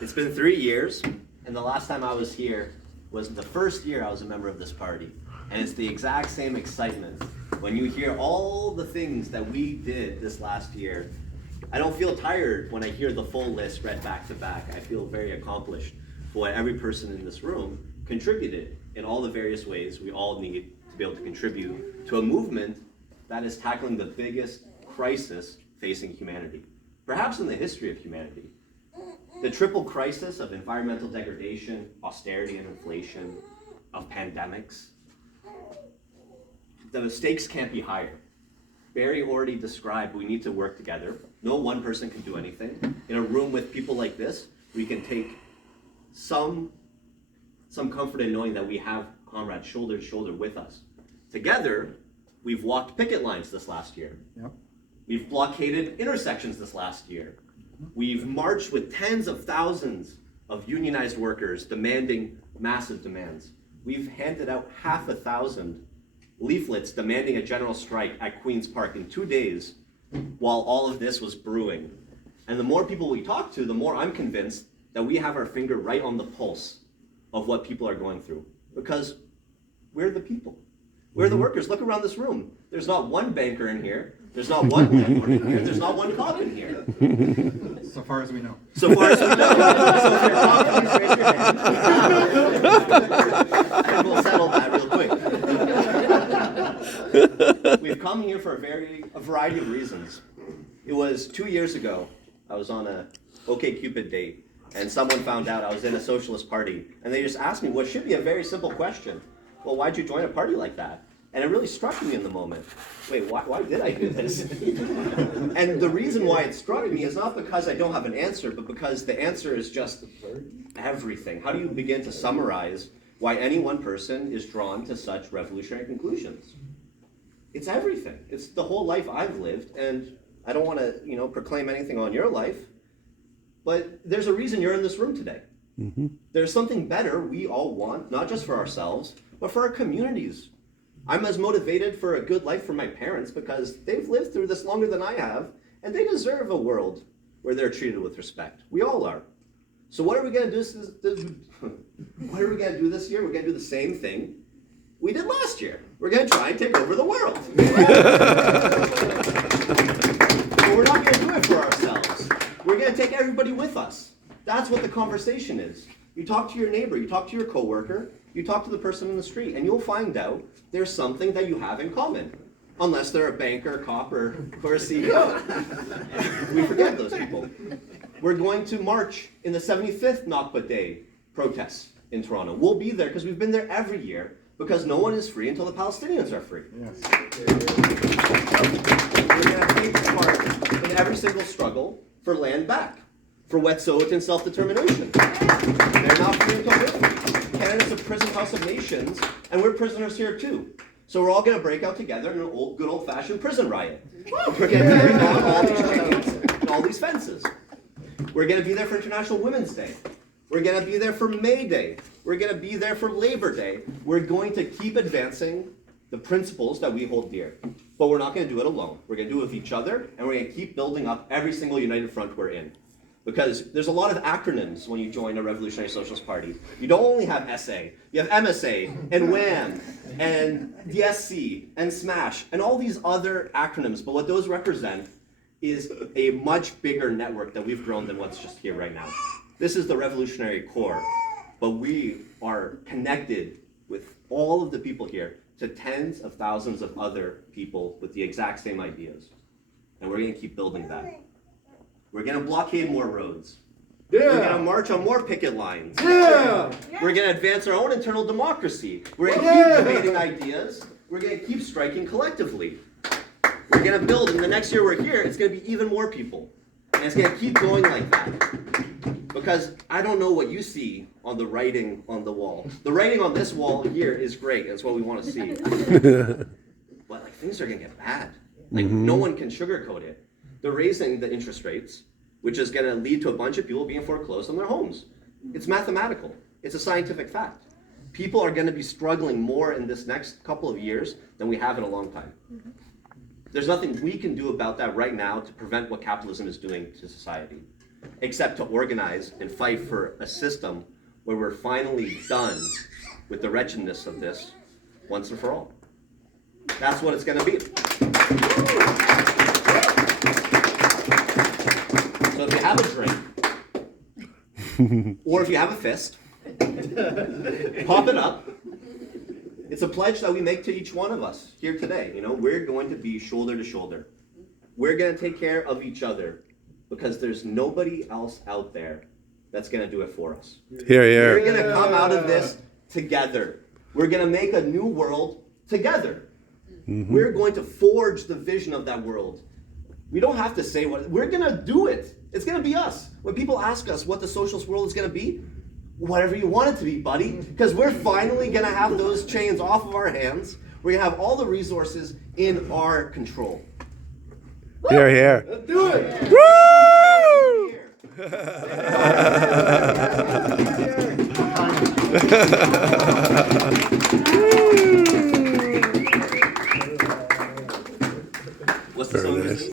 It's been 3 years, and the last time I was here was the first year I was a member of this party. And it's the exact same excitement when you hear all the things that we did this last year. I don't feel tired when I hear the full list read back to back. I feel very accomplished for what every person in this room contributed in all the various ways we all need to be able to contribute to a movement that is tackling the biggest crisis facing humanity, perhaps in the history of humanity. The triple crisis of environmental degradation, austerity and inflation, of pandemics. The stakes can't be higher. Barry already described we need to work together. No one person can do anything. In a room with people like this, we can take some comfort in knowing that we have comrades shoulder to shoulder with us. Together, we've walked picket lines this last year. Yep. We've blockaded intersections this last year. We've marched with tens of thousands of unionized workers demanding massive demands. We've handed out 500,000 leaflets demanding a general strike at Queen's Park in 2 days while all of this was brewing. And the more people we talk to, the more I'm convinced that we have our finger right on the pulse of what people are going through. Because we're the people. We're the workers. Look around this room. There's not one banker in here. There's not one landlord in here. There's not one cop in here. So far as we know. So far as we know. So if you're a cop, please raise your hand. And we'll settle that real quick. We've come here for a variety of reasons. It was 2 years ago. I was on a OkCupid date, and someone found out I was in a socialist party, and they just asked me what should be a very simple question. Well, why'd you join a party like that? And it really struck me in the moment. Wait, why did I do this? And the reason why it struck me is not because I don't have an answer, but because the answer is just everything. How do you begin to summarize why any one person is drawn to such revolutionary conclusions? It's everything. It's the whole life I've lived, and I don't want to, proclaim anything on your life, but there's a reason you're in this room today. Mm-hmm. There's something better we all want, not just for ourselves, but for our communities. I'm as motivated for a good life for my parents because they've lived through this longer than I have, and they deserve a world where they're treated with respect. We all are. So what are we going to do what are we going to do this year? We're going to do the same thing we did last year. We're going to try and take over the world. But we're not going to do it for ourselves. We're going to take everybody with us. That's what the conversation is. You talk to your neighbor, you talk to your coworker, you talk to the person in the street, and you'll find out there's something that you have in common. Unless they're a banker, a cop, or a CEO. We forget those people. We're going to march in the 75th Nakba Day protests in Toronto. We'll be there because we've been there every year because no one is free until the Palestinians are free. Yes. We're going to take part in every single struggle for land back, for Wet'suwet'en self-determination. They're not free until we're free. Canada's a prison house of nations, and we're prisoners here too. So we're all going to break out together in an good old-fashioned prison riot. We're going to tear down all these chains and all these fences. We're going to be there for International Women's Day. We're going to be there for May Day. We're going to be there for Labor Day. We're going to keep advancing the principles that we hold dear. But we're not going to do it alone. We're going to do it with each other, and we're going to keep building up every single united front we're in. Because there's a lot of acronyms when you join a Revolutionary Socialist Party. You don't only have SA, you have MSA, and WHAM, and DSC, and SMASH, and all these other acronyms. But what those represent is a much bigger network that we've grown than what's just here right now. This is the revolutionary core, but we are connected with all of the people here to tens of thousands of other people with the exact same ideas. And we're going to keep building that. We're going to blockade more roads. Yeah. We're going to march on more picket lines. Yeah. We're going to advance our own internal democracy. We're going to keep debating ideas. We're going to keep striking collectively. We're going to build, and the next year we're here, it's going to be even more people. And it's going to keep going like that. Because I don't know what you see on the writing on the wall. The writing on this wall here is great. That's what we want to see. But things are going to get bad. No one can sugarcoat it. They're raising the interest rates, which is going to lead to a bunch of people being foreclosed on their homes. It's mathematical. It's a scientific fact. People are going to be struggling more in this next couple of years than we have in a long time. There's nothing we can do about that right now to prevent what capitalism is doing to society. except to organize and fight for a system where we're finally done with the wretchedness of this once and for all. That's what it's going to be. So if you have a drink, or if you have a fist, pop it up. It's a pledge that we make to each one of us here today. You know, we're going to be shoulder to shoulder. We're going to take care of each other because there's nobody else out there that's going to do it for us. Here, We're here. going to come out of this together. We're going to make a new world together. We're going to forge the vision of that world. We don't have to say what, we're going to do it. It's going to be us. When people ask us what the socialist world is going to be, whatever you want it to be, buddy, because we're finally going to have those chains off of our hands. We're going to have all the resources in our control. Here, here. Let's do it. Woo!